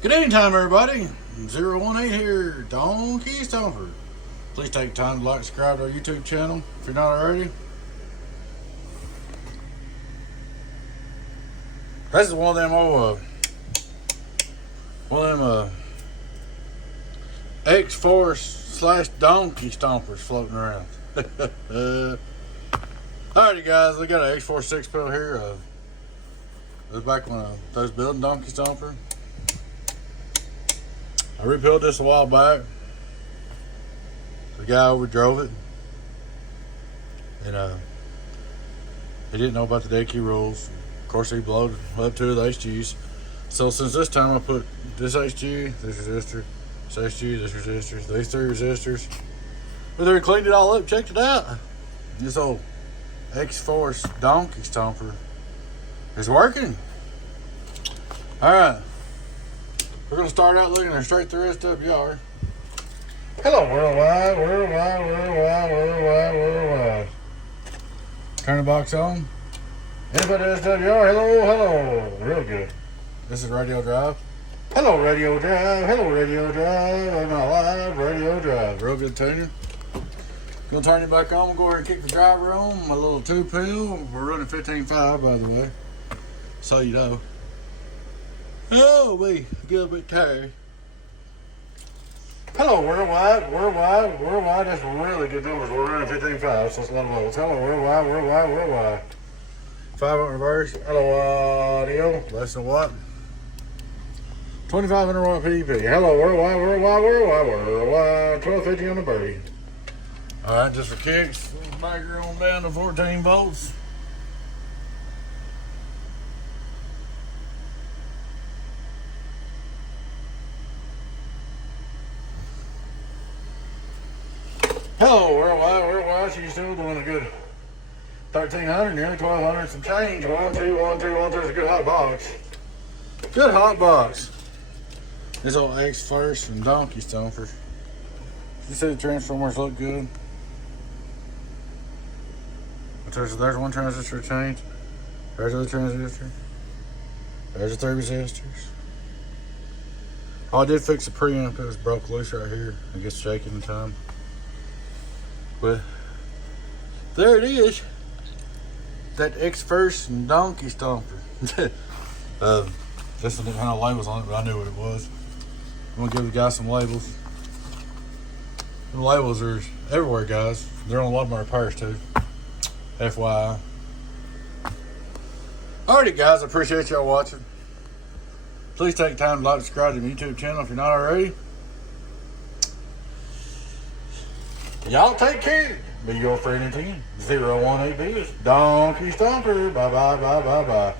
Good evening time, everybody. 018 here, Donkey Stomper. Please take time to like and subscribe to our YouTube channel if you're not already. This is one of them X-Force / Donkey Stompers floating around. Alrighty guys, we got an X-Force 6pill here. It was back when I was building Donkey Stomper. I rebuilt this a while back. The guy overdrove it, and he didn't know about the dead key rules. Of course, he blowed up two of the HGs. So since this time, I put this HG, this resistor, this HG, this resistor, these three resistors. But then we cleaned it all up, checked it out. This old X-Force Donkey Stomper is working. All right. We're going to start out looking at straight through SWR. Hello, worldwide, worldwide, worldwide, worldwide, worldwide. Turn the box on. Input SWR, hello. Real good. This is radio drive. Hello, radio drive. Hello, radio drive. I'm not live. Radio drive. Real good tuner. Gonna turn it back on. Go ahead and kick the driver on. My little 2-pill. We're running 15.5, by the way. So you know. Oh, we get a bit tired. Hello, worldwide, worldwide, worldwide. That's really good numbers. We're running 15.5, so it's a lot of levels. Hello, worldwide, worldwide, worldwide. 5 on reverse. Hello, audio. Less than what? 2,500 watt PDP. Hello, worldwide, worldwide, worldwide, worldwide. 1250 on the birdie. All right, just for kicks. Back her on down to 14 volts. Hello, worldwide, worldwide. She's still doing a good 1,300, nearly 1,200, some change. 1, 2, 1, 2, 1, 2. It's a good hot box. Good hot box. This old X-Force and Donkey Stomper. You see the transformers look good. There's one transistor change. There's another transistor. There's the 3 resistors. Oh, I did fix the preamp. It was broke loose right here. It gets shaking in time. But there it is. That X-Force and Donkey Stomper. This one didn't have no labels on it, but I knew what it was. I'm gonna give the guy some labels. The labels are everywhere, guys. They're on a lot of my repairs too. FYI. Alrighty, guys. I appreciate y'all watching. Please take time to like and subscribe to my YouTube channel if you're not already. Y'all take care. Be your friend and team. 018 Donkey Stomper. Bye, bye, bye, bye, bye.